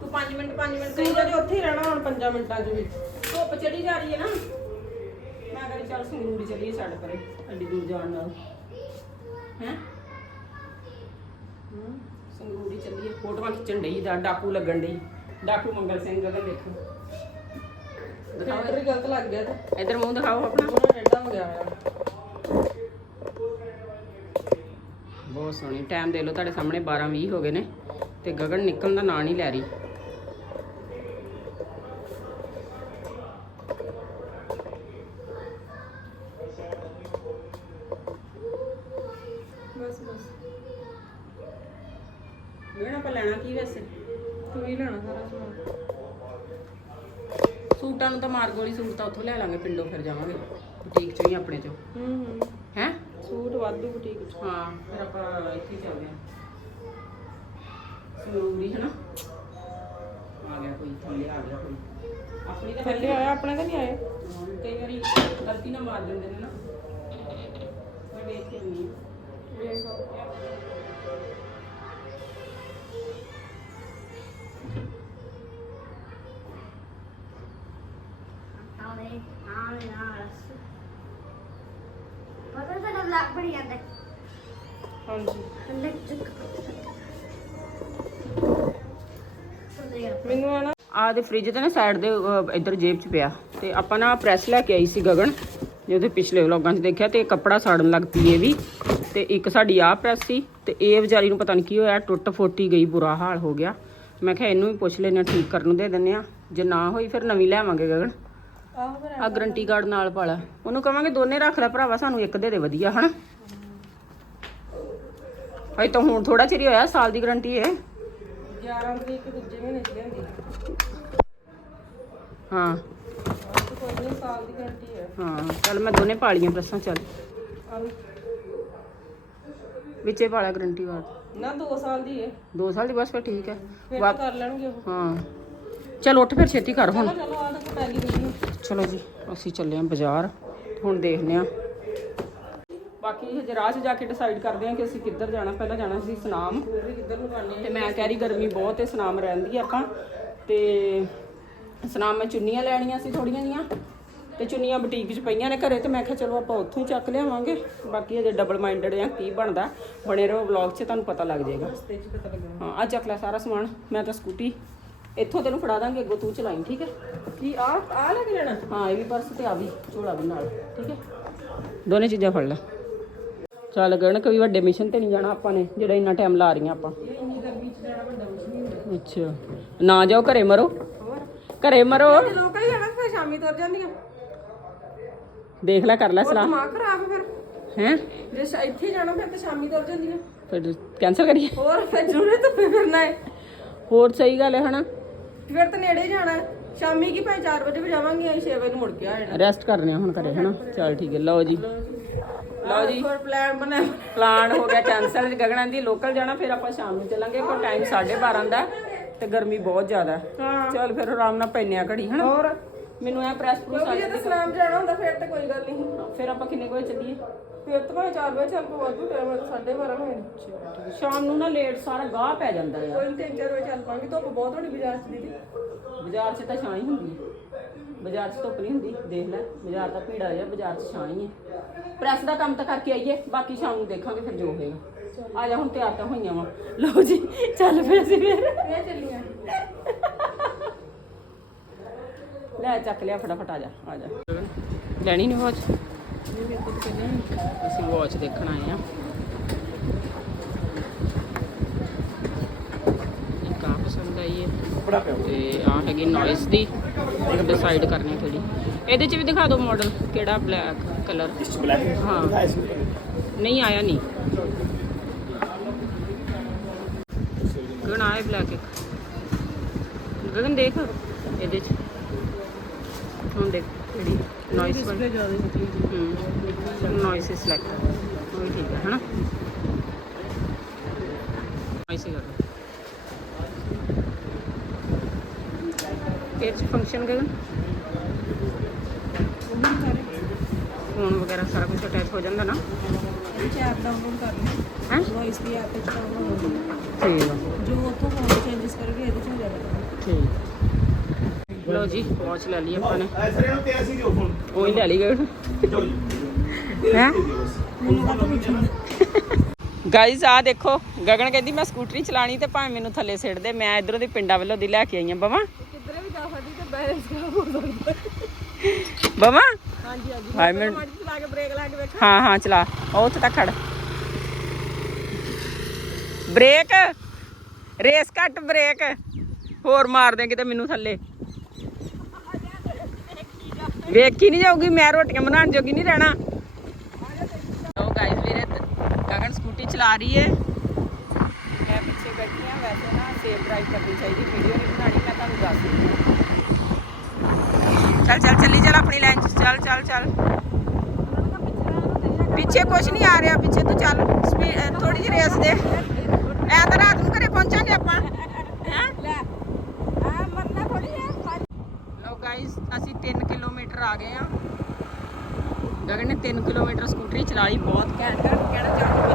ਤੂੰ 5 ਮਿੰਟ 5 ਮਿੰਟ ਸੂਰਜ ਉੱਥੇ ਹੀ ਰਹਿਣਾ ਹੁਣ 5 ਮਿੰਟਾਂ ਚ ਵੀ। ਧੁੱਪ ਚੜੀ ਜਾ ਰਹੀ ਹੈ ਨਾ। ਮੈਂ ਕਹਿੰਦੀ ਚੱਲ ਸੰਗਰੂਰ ਹੀ ਚੱਲੀਏ ਛੱਡ ਪਰੇ ਅੱਡੀ ਦੂਰ ਜਾਣ ਨਾਲ। ਹੈ? ਸੰਗਰੂਰ ਹੀ ਚੱਲੀਏ। ਫੋਟੋਆਂ ਖਿੱਚਣ ਡਈ ਦਾ ਡਾਕੂ ਲੱਗਣ ਡਈ। ਡਾਕੂ ਮੰਗਲ ਸਿੰਘ ਗਗਨ ਦੇਖੋ। ਦਿਖਾਓ ਫਿਲਟਰ ਹੀ ਗਲਤ ਲੱਗ ਗਿਆ ਤੇ। ਇਧਰ ਮੂੰਹ ਦਿਖਾਓ ਆਪਣਾ। ਪੂਰਾ ਟੇਢਾ ਹੋ ਗਿਆ ਮੇਰਾ ਬਹੁਤ ਸੋਹਣੀ। ਟਾਈਮ ਦੇ ਲਓ ਤੁਹਾਡੇ ਸਾਹਮਣੇ 12 20 ਹੋ ਗਏ ਨੇ ਤੇ ਗਗਨ ਨਿਕਲਣ ਦਾ ਨਾਂ ਨਹੀਂ ਲੈ ਰਹੀ ਬਸ ਬਸ ਮੇਰਾ ਆਪਾਂ ਲੈਣਾ ਕੀ ਵੈਸੇ ਤੂੰ ਹੀ ਲੈਣਾ ਸਾਰਾ ਸਮਾਨ ਸੂਟਾਂ ਨੂੰ ਤਾਂ ਮਾਰਗੋਲੀ ਸੂਟ ਤਾਂ ਉੱਥੋਂ ਲੈ ਲਾਂਗੇ ਪਿੰਡੋਂ ਫਿਰ ਜਾਵਾਂਗੇ। ਬੁਟੀਕ ਚੋਂ ਹੀ ਆਪਣੇ ਚੋਂ। ਹੂੰ ਹੂੰ। ਹੈ? ਸੂਟ ਵਾਧੂ ਬੁਟੀਕ ਚ। ਹਾਂ ਫਿਰ ਆਪਾਂ ਇੱਥੇ ਹੀ ਚੱਲਦੇ ਹਾਂ। ਸੰਗਰੂਰੀ ਹੈ ਨਾ। ਆ ਗਿਆ ਕੋਈ ਥੱਲੇ ਆ ਗਿਆ ਕੋਈ। ਆਪਣੀ ਤਾਂ ਥੱਲੇ ਆਇਆ ਆਪਣੇ ਤਾਂ ਨਹੀਂ ਆਏ। ਹਾਂ, ਕਈ ਵਾਰੀ ਗਲਤੀ ਨਾਲ ਮਾਰ ਦਿੰਦੇ ਨੇ ਨਾ। ਮੈਂ ਵੇਖ ਕੇ ਨਹੀਂ ਆਵੇਂ ਬੜੀ ਜਾਂਦਾ ਹਾਂਜੀ। ਅੰਦਰ ਚੁੱਕ ਮੈਨੂੰ ਆ ਨਾ ਆ ਦੇ ਫ੍ਰਿਜ ਤੇ ਨਾ ਸਾਈਡ ਦੇ ਅਹ, ਇੱਧਰ ਜੇਬ 'ਚ ਪਿਆ। ਤੇ ਆਪਾਂ ਨਾ ਪ੍ਰੈਸ ਲੈ ਕੇ ਆਈ ਸੀ ਗਗਨ ਜਿਹਦੇ ਪਿਛਲੇ ਵਲੋਗਾਂ 'ਚ ਦੇਖਿਆ ਤੇ ਕੱਪੜਾ ਸਾੜਨ ਲੱਗ ਪਈ ਇਹ ਵੀ। ਤੇ ਇੱਕ ਸਾਡੀ ਆ ਪ੍ਰੈਸ ਸੀ ਤੇ ਇਹ ਵਿਚਾਰੀ ਨੂੰ ਪਤਾ ਨਹੀਂ ਕੀ ਹੋਇਆ ਟੁੱਟ ਫੋਟੀ ਗਈ ਬੁਰਾ ਹਾਲ ਹੋ ਗਿਆ। ਮੈਂ ਕਿਹਾ ਇਹਨੂੰ ਵੀ ਪੁੱਛ ਲੈਣਾ ਠੀਕ ਕਰਨ ਨੂੰ ਦੇ ਦਿੰਦੇ ਆ ਜੇ ਨਾ ਹੋਈ ਫਿਰ ਨਵੀਂ ਲਿਆਵਾਂਗੇ ਗਗਨ। ਆਹੋ ਫਿਰ ਆ ਗਰੰਟੀ ਕਾਰਡ ਨਾਲ ਪਾਲਾ। ਉਹਨੂੰ ਕਵਾਂਗੇ ਦੋਨੇ ਰੱਖ ਲੈ ਭਰਾਵਾ ਸਾਨੂੰ ਇੱਕ ਦੇ ਦੇ ਵਧੀਆ ਹਨਾ? ਹਜੇ ਤਾਂ ਹੁਣ ਥੋੜਾ ਚਿਰ ਹੀ ਹੋਇਆ ਸਾਲ ਦੀ ਗਰੰਟੀ ਹੈ 11 ਤਰੀਕ ਦੂਜੇ ਮਹੀਨੇ ਚ ਹਾਂ। ਆਹ ਤਾਂ ਕੋਈ ਨਹੀਂ ਸਾਲ ਦੀ ਗਾਰੰਟੀ ਹੈ ਹਾਂ ਚੱਲ ਮੈਂ ਦੋਨੇ ਪਾਲੀਆਂ ਪ੍ਰੈਸਾਂ ਚੱਲ। ਆ ਵੀ। ਵਿੱਚੇ ਗਰੰਟੀ ਵਾਰ ਨਾ 2 ਸਾਲ ਦੀ ਹੈ 2 ਸਾਲ ਦੀ ਬਸ ਫਿਰ ਠੀਕ ਹੈ ਫਿਰ ਕਰ ਲੈਣਗੇ ਉਹ। ਹਾਂ। ਚਲ ਉੱਠ ਫਿਰ ਛੇਤੀ ਕਰ ਹੁਣ। ਚਲੋ ਚਲੋ ਆ ਤਾਂ ਪੈ ਗਈ ਵੀਡੀਓ ਚਲੋ ਜੀ ਅਸੀਂ ਚੱਲੇ ਆਂ ਬਾਜ਼ਾਰ ਹੁਣ ਦੇਖਦੇ ਆਂ ਬਾਕੀ ਹਜੇ ਰਾਹ 'ਚ ਜਾ ਕੇ ਡਿਸਾਈਡ ਕਰਦੇ ਆਂ ਕਿ ਅਸੀਂ ਕਿੱਧਰ ਜਾਣਾ ਪਹਿਲਾਂ ਜਾਣਾ ਸੀ ਸਨਾਮ। ਤੇ ਮੈਂ ਕਹਿ ਰਹੀ ਗਰਮੀ ਬਹੁਤ ਹੈ ਸਨਾਮ ਰਹਿੰਦੀ ਆਪਾਂ। ਤੇ ਸਨਾਮ ਮੈਂ ਚੁੰਨੀਆਂ ਲੈਣੀਆਂ ਸੀ ਥੋੜੀਆਂ ਜੀਆਂ ਤੇ ਚੁੰਨੀਆਂ ਬੁਟੀਕ 'ਚ ਪਈਆਂ ਨੇ ਘਰੇ ਤੇ ਮੈਂ ਕਿਹਾ ਚਲੋ ਆਪਾਂ ਉੱਥੋਂ ਹੀ ਚੱਕ ਲਿਆਵਾਂਗੇ। ਬਾਕੀ ਹਜੇ ਡਬਲ ਮਾਈਂਡਡ ਜਾਂ ਕੀ ਬਣਦਾ? ਬਣੇ ਰਹੋ ਵਲੌਗ 'ਚ ਤੁਹਾਨੂੰ ਪਤਾ ਲੱਗ ਜਾਏਗਾ। ਹਾਂ ਆ ਚੱਕ ਲੈ ਸਾਰਾ ਸਮਾਨ ਮੈਂ ਤਾਂ ਸਕੂਟੀ ਇੱਥੋਂ ਤੈਨੂੰ ਫੜਾ ਦਾਂਗੇ ਅੱਗੋਂ ਤੂੰ ਚਲਾਈ ਠੀਕ ਹੈ? ਕੀ ਆ ਆ ਲੈ ਕੇ ਜਾਣਾ? ਹਾਂ ਇਹ ਵੀ ਪਰਸ ਤੇ ਆ ਵੀ ਝੋਲਾ ਵੀ ਨਾਲ ਠੀਕ ਹੈ? ਦੋਨੇ ਚੀਜ਼ਾਂ ਫੜ ਲੈ। ਚੱਲ ਗਣ ਕੋਈ ਵੱਡੇ ਮਿਸ਼ਨ ਤੇ ਨਹੀਂ ਜਾਣਾ ਆਪਾਂ ਨੇ ਜਿਹੜਾ ਇੰਨਾ ਟਾਈਮ ਲਾ ਰਹੀਆਂ ਆਪਾਂ। ਇਹ ਇੰਨੀ ਗਰਮੀ 'ਚ ਜਾਣਾ ਵੱਡਾ ਕੁਝ ਨਹੀਂ ਹੁੰਦਾ। ਅੱਛਾ। ਨਾ ਜਾਓ ਘਰੇ ਮਰੋ। ਘਰੇ ਮਰੋ। ਲੋਕਾਂ ਹੀ ਜਾਣਾ ਫਿਰ ਸ਼ਾਮੀ ਤੁਰ ਜਾਂਦੀਆਂ। ਦੇਖ ਲੈ ਕਰ ਲੈ ਸਲਾਹ। ਦਿਮਾਗ ਖਰਾਬ ਫਿਰ। ਹੈ? ਜੇ ਇੱਥੇ ਜਾਣਾ ਫਿਰ ਤੇ ਸ਼ਾਮੀ ਤੁਰ ਜਾਂਦੀਆਂ। ਫਿਰ ਕੈਨਸਲ ਕਰੀਏ। ਹੋਰ ਫਿਰ ਜ਼ਰੂਰੀ ਧੁੱਪੇ ਫਿਰਨਾ ਹੈ ਹੋਰ ਸਹੀ ਗੱਲ ਹੈ ਹਨਾ? ਫਿਰ ਤਾਂ ਨੇੜੇ ਹੀ ਜਾਣਾ ਹੈ। ਸ਼ਾਮੀ ਕੀ ਭਾਵੇਂ 4 ਵਜੇ ਵੀ ਜਾਵਾਂਗੇ ਅਸੀਂ 6 ਵਜੇ ਨੂੰ ਮੁੜ ਕੇ ਆ ਜਾਣਾ। ਰੈਸਟ ਕਰਨੇ ਆ ਹੁਣ ਘਰੇ ਹਨਾ? ਚੱਲ ਠੀਕ ਹੈ ਲਓ ਜੀ। ਲਓ ਜੀ। ਹੋਰ ਪਲਾਨ ਬਣਾਇਆ ਪਲਾਨ ਹੋ ਗਿਆ ਕੈਨਸਲ ਗਗਨਾਂ ਦੀ ਲੋਕਲ ਜਾਣਾ ਫਿਰ ਆਪਾਂ ਸ਼ਾਮ ਨੂੰ ਚੱਲਾਂਗੇ ਕੋਈ ਟਾਈਮ 12:30 ਦਾ ਹੈ ਤੇ ਗਰਮੀ ਬਹੁਤ ਜ਼ਿਆਦਾ ਹੈ। ਹਾਂ। ਚੱਲ ਫਿਰ ਆਰਾਮ ਨਾਲ ਪੈਨੇ ਆ ਘੜੀ ਹਨਾ? ਹੋਰ? ਮੈਨੂੰ ਐ ਪ੍ਰੈਸ ਪ੍ਰੂਸ ਕਿਉਂਕਿ ਜੇ ਤਾਂ ਸਲਾਮ ਜਾਣਾ ਹੁੰਦਾ ਫਿਰ ਤਾਂ ਕੋਈ ਗੱਲ ਨਹੀਂ। ਫਿਰ ਆਪਾਂ ਕਿੰਨੇ ਕੋਈ ਚੱਲੀਏ? ਫਿਰ ਤਾਂ ਭਾਵੇਂ 4 ਵਜੇ ਚੱਲ ਪੋ ਵਾਧੂ ਟਾਈਮ 12:30 ਹੋਏ ਸ਼ਾਮ ਨੂੰ ਨਾ ਲੇਟ ਸਾਰਾ ਗਾਹ ਪੈ ਜਾਂਦਾ ਯਾਰ ਕੋਈ 3-4 ਵਜੇ ਚੱਲ ਪਾਂਗੇ ਧੁੱਪ ਬਹੁਤ ਹੋਣੀ ਬਾਜ਼ਾਰ 'ਚ ਦੀਦੀ। ਬਾਜ਼ਾਰ 'ਚ ਤਾਂ ਛਾਂ ਹੀ ਹੁੰਦੀ ਹੈ ਬਾਜ਼ਾਰ 'ਚ ਧੁੱਪ ਨਹੀਂ ਹੁੰਦੀ ਦੇਖ ਲੈ ਬਾਜ਼ਾਰ ਦਾ ਭੀੜਾ ਜਿਹਾ ਬਾਜ਼ਾਰ 'ਚ ਛਾਂ ਹੀ ਹੈ ਪ੍ਰੈਸ ਦਾ ਕੰਮ ਤਾਂ ਕਰਕੇ ਆਈਏ ਬਾਕੀ ਸ਼ਾਮ ਨੂੰ ਦੇਖਾਂਗੇ ਫਿਰ ਜੋ ਹੋਏਗਾ। ਆ ਜਾ ਹੁਣ ਤਿਆਰ ਤਾਂ ਹੋਈਆਂ ਵਾ। ਲਓ ਜੀ ਚੱਲ ਫਿਰ ਅਸੀਂ ਫਿਰ। ਇਹ ਚੱਲੀਆਂ ਲੈ ਚੱਕ ਲਿਆ ਫਟਾਫਟ ਆ ਜਾ ਆ ਜਾ। ਲੈਣੀ ਨਹੀਂ ਵਾਚ? ਅਸੀਂ ਵਾਚ ਦੇਖਣ ਆਏ ਆ ਇੱਕ ਪਸੰਦ ਆਈ ਹੈ ਤੇ ਆ ਹੈਗੀ ਨੋਇਸ ਦੀ। ਡਿਸਾਈਡ ਕਰਨੀ ਹੈ ਇਹਦੇ ਚ ਵੀ ਦਿਖਾ ਦਿਓ ਮਾਡਲ ਕਿਹੜਾ ਬਲੈਕ ਕਲਰ ਹਾਂ। ਨਹੀਂ, ਆਇਆ ਨਹੀਂ। ਗਗਨ ਆਏ ਬਲੈਕ ਇੱਕ। ਗਗਨ ਦੇਖ ਇਹਦੇ ਚ। ਹੁਣ ਦੇਖ। ਕਿਹੜੀ ਨੋਇਸ ਵਾਲੀ ਹੂੰ ਨੋਇਸ ਸਿਲੈਕਟ ਉਹ ਵੀ ਠੀਕ ਹੈ ਹਨਾ ਨੋਇਸ ਹੀ ਕਰ ਇਹ ਚ ਫੰਕਸ਼ਨ ਗਗਨ ਫੋਨ ਵਗੈਰਾ ਸਾਰਾ ਕੁਝ ਅਟੈਚ ਹੋ ਜਾਂਦਾ ਨਾ ਇਹ ਐਪ ਡਾਊਨਲੋਡ ਕਰ ਲਈ ਹੈ ਵੌਇਸ ਦੀ ਐਪ ਵਿੱਚ ਡਾਊਨਲੋਡ ਹੋ ਗਈ ਠੀਕ ਆ ਜੋ ਉੱਥੋਂ ਫੋਨ ਚੇਂਜਸ ਕਰਕੇ ਇਹਦੇ ਚ ਹੋ ਜਾਏਗਾ ਠੀਕ ਲਓ ਜੀ ਵਾਚ ਲੈ ਲਈ ਆਪਾਂ ਨੇ। ਐਸਰੇ ਨੂੰ ਤੇ ਅਸੀਂ ਜੋ ਫੋਨ ਉਹ ਹੀ ਲੈ ਲਈ ਗਏ। ਹੈ? ਗਾਇਜ਼ ਆ ਦੇਖੋ ਗਗਨ ਕਹਿੰਦੀ ਮੈਂ ਸਕੂਟਰੀ ਚਲਾਣੀ ਤੇ ਭਾਵੇਂ ਮੈਨੂੰ ਥੱਲੇ ਸਿੱਟ ਦੇ ਮੈਂ ਇਧਰੋਂ ਦੀ ਪਿੰਡਾਂ ਵੱਲੋਂ ਦੀ ਲੈ ਕੇ ਆਈ ਆ ਬਵਾ। ਕਿੱਧਰੇ ਵੀ ਜਾ ਸਕਦੀ ਤੇ ਬੈਲੈਂਸ ਖਰਾਬ ਹੋ ਸਕਦਾ। ਬਵਾ? ਹਾਂਜੀ ਹਾਂਜੀ। ਮੈਂ ਚਲਾ ਕੇ ਬ੍ਰੇਕ ਲਾ ਕੇ ਵੇਖ। ਹਾਂ ਹਾਂ ਚਲਾ। ਉਹ ਉੱਥੇ ਤੱਕ ਖੜ। ਬ੍ਰੇਕ। ਰੇਸ ਕੱਟ ਬ੍ਰੇਕ। ਹੋਰ ਮਾਰ ਦੇ ਕਿਤੇ ਮੈਨੂੰ ਥੱਲੇ। ਵੇਖੀ ਨਹੀਂ ਜਾਊਗੀ, ਮੈਂ ਰੋਟੀਆਂ ਬਣਾਉਣ ਜੋਗੀ ਨਹੀਂ ਰਹਿਣਾ। ਲੋ ਗਾਇਸ ਵੀਰੇ, ਗਗਨ ਸਕੂਟੀ ਚਲਾ ਰਹੀ ਹੈ। ਮੈਂ ਪਿੱਛੇ ਬੈਠੀ ਹਾਂ, ਵੈਸੇ ਨਾ ਸੇਫ ਡਰਾਈਵ ਕਰਨੀ ਚਾਹੀਦੀ ਵੀਡੀਓ ਨਹੀਂ ਬਣਾਣੀ ਮੈਂ ਤੁਹਾਨੂੰ ਦੱਸ ਦਿੰਦੀ ਚੱਲ ਚੱਲ, ਚੱਲੀ, ਚੱਲ ਆਪਣੀ ਲਾਈਨ 'ਚ, ਚੱਲ ਚੱਲ ਚੱਲ। ਪਿੱਛੇ ਕੁਝ ਨਹੀਂ ਆ ਰਿਹਾ, ਪਿੱਛੇ ਤੂੰ ਚੱਲ ਥੋੜੀ ਜਿਹੀ ਰੇਸ ਦੇ ਐ ਤਾਂ ਰਾਤ ਨੂੰ ਘਰੇ ਪਹੁੰਚਾਂਗੇ ਆਪਾਂ ਹੈ ਲੈ ਆ ਮਰਨਾ ਥੋੜੀ ਹੈ ਲੋ ਗਾਇਸ ਅਸੀਂ 3 ਕਿਲੋਮੀਟਰ ਆ ਗਏ ਆ ਗਗਨ ਨੇ 3 ਕਿਲੋਮੀਟਰ ਸਕੂਟਰੀ ਚਲਾਈ ਬਹੁਤ ਘੈਂਟ ਕਹਿਣਾ ਚਾਹੁੰਦਾ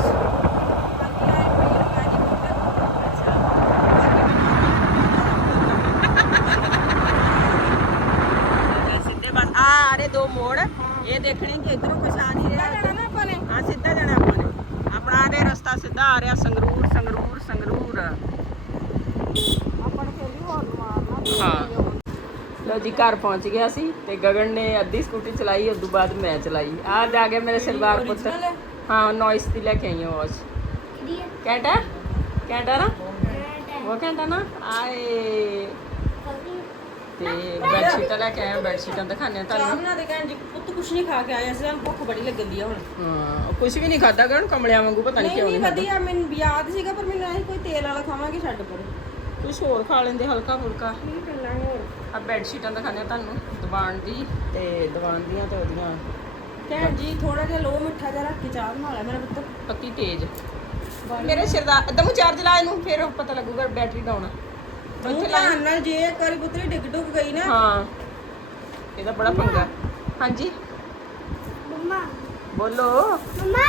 ਬਸ ਆ ਰਹੇ ਦੋ ਮੋੜ ਇਹ ਦੇਖਣੇ ਕਿ ਇਧਰੋਂ ਕੁਛ ਆ ਨਹੀਂ ਰਿਹਾ ਜਾਣਾ ਨਾ ਆਪਾਂ ਨੇ ਹਾਂ ਸਿੱਧਾ ਜਾਣਾ ਆਪਾਂ ਨੇ ਆਪਣਾ ਦੇ ਰਸਤਾ ਸਿੱਧਾ ਆ ਰਿਹਾ ਸੰਗਰੂਰ ਸੰਗਰੂਰ ਆਪਾਂ ਨੂੰ ਫਿਰ ਵੀ ਹੋਰ ਮਾਰਨਾ ਹਾਂ ਲੋ ਜੀ ਘਰ ਪਹੁੰਚ ਗਿਆ ਸੀ ਤੇ ਗਗਨ ਨੇ ਅੱਧੀ ਸਕੂਟੀ ਚਲਾਈ ਉਸ ਤੋਂ ਬਾਅਦ ਮੈਂ ਚਲਾਈ। ਆ ਜਾ ਕੇ ਮੇਰੇ ਸਰਦਾਰ ਪੁੱਤ Original ਹੈ? ਨੋਇਸ ਦੀ ਲੈ ਕੇ ਆਈ ਹਾਂ ਵਾਚ ਕਿਹਦੀ ਹੈ? ਕੈਂਟਾ ਕੈਂਟਾ ਨਾ? ਉਹ ਕੈਂਟਾ ਨਾ? ਆਏ। ਤੇ ਬੈੱਡ ਸ਼ੀਟਾਂ ਲੈ ਕੇ ਆਏ ਹਾਂ, ਬੈੱਡ ਸ਼ੀਟਾਂ ਦਿਖਾਣੇ ਚਾਹ ਤੁਹਾਨੂੰ ਬਣਾ ਦੇ ਕਹਿਣ ਜੀ ਪੁੱਤ ਕੁਛ ਨਹੀਂ ਖਾ ਕੇ ਆਇਆ ਸੀ ਸਾਨੂੰ ਭੁੱਖ ਬੜੀ ਲੱਗਣ ਦੀ ਆ ਹੁਣ। ਹਾਂ ਕੁਝ ਵੀ ਨਹੀਂ ਖਾਦਾ ਗਗਨ ਕਮਲਿਆਂ ਵਾਂਗੂ ਪਤਾ ਨਹੀਂ ਨਹੀਂ ਕਿਉਂ ਨਹੀਂ ਨਹੀਂ। ਵਧੀਆ ਮੈਨੂੰ ਯਾਦ ਸੀਗਾ ਪਰ ਮੈਨੂੰ ਐਂ ਕੋਈ ਤੇਲ ਵਾਲਾ ਖਾਵਾਂਗੇ ਛੱਡ ਪਰ। ਕੁਝ ਹੋਰ ਖਾ ਲੈਂਦੇ ਹਲਕਾ ਫੁਲਕਾ ਕੀ ਕਰਨਾ ਹੋਰ ਆ ਬੈੱਡ ਸ਼ੀਟਾਂ ਦਿਖਾਣੇ ਤੁਹਾਨੂੰ ਦੀਵਾਨ ਦੀ। ਤੇ ਦੀਵਾਨ ਦੀਆਂ ਤੇ ਉਹਦੀਆਂ। ਕਹਿਣ ਜੀ ਥੋੜਾ ਜਿਹਾ ਲੋ ਮਿੱਠਾ ਜਿਹਾ ਰੱਖ ਕੇ ਚਾਹ ਬਣਾ ਲੈ ਮੇਰਾ ਪੁੱਤ। ਪੱਤੀ ਤੇਜ਼। ਮੇਰੇ ਸਰਦਾਰ ਦਮੂ ਚਾਰਜ ਲਾ ਇਹਨੂੰ ਫਿਰ ਪਤਾ ਲੱਗੂਗਾ ਬੈਟਰੀ ਡਾਊਨ ਤੂੰ ਇੱਥੇ ਲਾ ਧਿਆਨ ਨਾਲ ਜੇ ਇੱਕ ਵਾਰੀ ਪੁੱਤਰੀ ਡਿੱਗ ਡੁੱਗ ਗਈ ਨਾ। ਹਾਂ। ਇਹਦਾ ਬੜਾ ਪੰਗਾ। ਹਾਂਜੀ। ਮੰਮਾ। ਬੋਲੋ। ਮੰਮਾ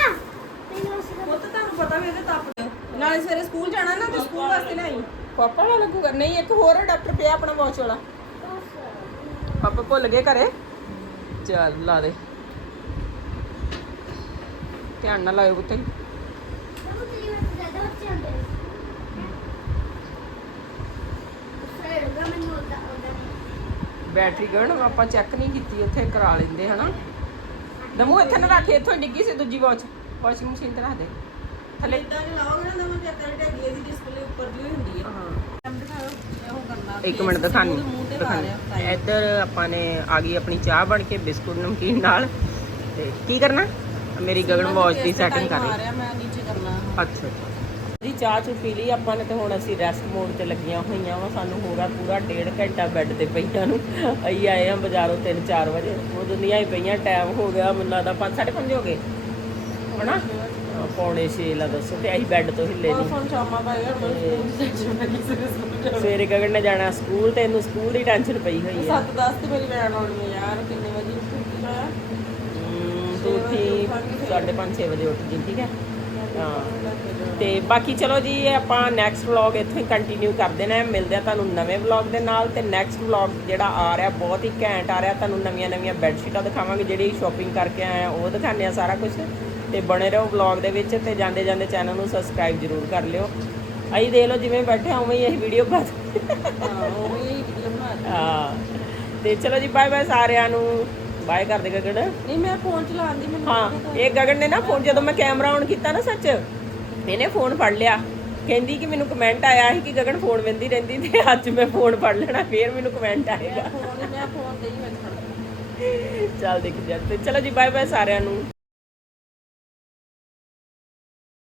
ਦਾ ਪੁੱਤ ਤੁਹਾਨੂੰ ਪਤਾ ਵੀ ਇਹਦੇ ਤੱਪ ਦੇ ਨਾਲੇ ਸਵੇਰੇ ਸਕੂਲ ਜਾਣਾ ਨਾ ਤੇ ਸਕੂਲ ਵਾਸਤੇ ਲੈ ਆਈ ਪਾਪਾ ਵਾਲਾ ਲੱਗੂਗਾ। ਨਹੀਂ ਇੱਕ ਹੋਰ ਡਾਕਟਰ ਪਿਆ ਆਪਣਾ ਵਾਚ ਵਾਲਾ। ਪਾਪਾ ਭੁੱਲ ਗਏ ਘਰੇ? ਚੱਲ ਲਾ ਦੇ। ਧਿਆਨ ਨਾਲ ਲਾਇਓ ਪੁੱਤ। ਬੈਟਰੀ ਗਣ ਆਪਾਂ ਚੈੱਕ ਨਹੀਂ ਕੀਤੀ ਉੱਥੇ ਕਰਾ ਲੈਂਦੇ ਹਨਾ? ਦਮੂ ਇੱਥੇ ਨਾ ਰੱਖ ਇੱਥੋਂ ਡਿੱਗੀ ਸੀ ਦੂਜੀ ਵਾਚ ਵਾਸ਼ਿੰਗ ਮਸ਼ੀਨ ਤੇ ਰੱਖ ਦੇ। ਥੱਲੇ ਇਦਾਂ ਲਾਓਗੇ ਨਾ ਤਾਂ ਮੈਂ ਚੈੱਕ ਕਰਕੇ ਅੱਗੇ ਦੀ ਡਿਸਪਲੇ ਉੱਪਰ ਦੀ ਹੁੰਦੀ ਹੈ ਹਾਂ। ਇੱਕ ਮਿੰਟ ਦਿਖਾਣੀ ਦਿਖਾਣੀ ਇੱਧਰ ਆਪਾਂ ਨੇ ਆ ਗਈ ਆਪਣੀ ਚਾਹ ਬਣ ਕੇ ਬਿਸਕੁਟ ਨਮਕੀਨ ਨਾਲ। ਤੇ ਕੀ ਕਰਨਾ? ਮੇਰੀ ਗਗਨ ਵਾਚ ਦੀ ਸੈਟਿੰਗ ਕਰ ਰਹੀ। ਰਿਹਾ ਮੈਂ ਨੀਚੇ ਕਰਨਾ। ਅੱਛਾ ਜੀ ਚਾਹ ਚੁ ਪੀ ਲਈ ਆਪਾਂ ਨੇ ਤੇ ਹੁਣ ਅਸੀਂ ਰੈਸਟ ਮੋਡ ਤੇ ਲੱਗੀਆਂ ਹੋਈਆਂ ਵਾ। ਸਾਨੂੰ ਹੋ ਗਿਆ ਪੂਰਾ ਡੇਢ ਘੰਟਾ ਬੈੱਡ ਤੇ ਪਈਆਂ ਨੂੰ। ਅਸੀਂ ਆਏ ਆ ਬਾਜ਼ਾਰੋਂ 3-4 ਵਜੇ। ਉਹ ਦੁਨੀਆ ਹੀ ਪਈਆਂ ਟਾਈਮ ਹੋ ਗਿਆ ਮੈਨੂੰ ਲੱਗਦਾ 5:30 ਹੋ ਗਏ। ਹਨਾ? ਪੌਣੇ 6 ਲਾ ਦੱਸੋ ਤੇ ਅਸੀਂ ਬੈੱਡ ਤੋਂ ਹਿੱਲੇ ਨਹੀਂ ਫੋਨ ਚਾਮਾ ਪਾਏਗਾ ਮੈਂ ਸਵੇਰੇ ਗਗਨ ਨੇ ਜਾਣਾ ਸਕੂਲ ਤੇ ਇਹਨੂੰ ਸਕੂਲ ਦੀ ਟੈਨਸ਼ਨ ਪਈ ਹੋਈ ਆ। 7:10 ਤੇ ਮੇਰੀ ਵੈਨ ਆਉਣੀ ਹੈ ਯਾਰ ਕਿੰਨੇ ਵਜੇ ਮੈਂ? ਹਮ, ਤੂੰ ਉੱਠੀ 5:30 6 ਵਜੇ ਉੱਠ ਗਈ ਠੀਕ ਹੈ? ਹਾਂ। ਤੇ ਬਾਕੀ ਚਲੋ ਜੀ ਆਪਾਂ ਨੈਕਸਟ ਵਲੌਗ ਇੱਥੋਂ ਹੀ ਕੰਟੀਨਿਊ ਕਰਦੇ ਨੇ ਮਿਲਦੇ ਆ ਤੁਹਾਨੂੰ ਨਵੇਂ ਵਲੌਗ ਦੇ ਨਾਲ ਤੇ ਨੈਕਸਟ ਵਲੌਗ ਜਿਹੜਾ ਆ ਰਿਹਾ ਬਹੁਤ ਹੀ ਘੈਂਟ ਆ ਰਿਹਾ। ਤੁਹਾਨੂੰ ਨਵੀਆਂ ਨਵੀਆਂ ਬੈੱਡ ਸ਼ੀਟਾਂ ਦਿਖਾਵਾਂਗੇ ਜਿਹੜੀ ਸ਼ਾਪਿੰਗ ਕਰਕੇ ਆਏ ਆ ਉਹ ਦਿਖਾਉਂਦੇ ਆ ਸਾਰਾ ਕੁਝ ਤੇ ਬਣੇ ਰਹੋ ਵਲੌਗ ਦੇ ਵਿੱਚ ਤੇ ਜਾਂਦੇ ਜਾਂਦੇ ਚੈਨਲ ਨੂੰ ਸਬਸਕ੍ਰਾਈਬ ਜ਼ਰੂਰ ਕਰ ਲਿਓ। ਅਸੀਂ ਦੇਖ ਲਓ ਜਿਵੇਂ ਬੈਠੇ ਹਾਂ ਉਵੇਂ ਹੀ ਅਸੀਂ ਵੀਡੀਓ ਪਾ ਹਾਂ ਉਹ ਹੀ ਵੀਡੀਓ ਬਣਾ। ਹਾਂ ਤੇ ਚਲੋ ਜੀ ਬਾਏ ਬਾਏ ਸਾਰਿਆਂ ਨੂੰ। ਬਾਏ ਕਰ ਦੇ ਗਗਨ। ਨਹੀਂ ਮੈਂ ਫੋਨ ਚਲਾਉਂਦੀ ਮੈਨੂੰ ਹਾਂ ਇਹ ਗਗਨ ਨੇ ਨਾ ਫੋਨ ਜਦੋਂ ਮੈਂ ਕੈਮਰਾ ਔਨ ਕੀਤਾ ਨਾ ਸੱਚ ਇਹਨੇ ਫੋਨ ਫੜ ਲਿਆ। ਕਹਿੰਦੀ ਕਿ ਮੈਨੂੰ ਕਮੈਂਟ ਆਇਆ ਸੀ ਕਿ ਗਗਨ ਫੋਨ ਵੇਂਦੀ ਰਹਿੰਦੀ ਤੇ ਅੱਜ ਮੈਂ ਫੋਨ ਫੜ ਲੈਣਾ ਫੇਰ ਮੈਨੂੰ ਕਮੈਂਟ ਆਏਗਾ। ਫੋਨ ਮੈਂ ਫੋਨ ਤੇ ਹੀ ਮੈਂ ਖੜਦੀ ਚੱਲ ਦੇਖ ਜਾ ਤੇ ਚਲੋ ਜੀ ਬਾਏ ਬਾਏ ਸਾਰਿਆਂ ਨੂੰ।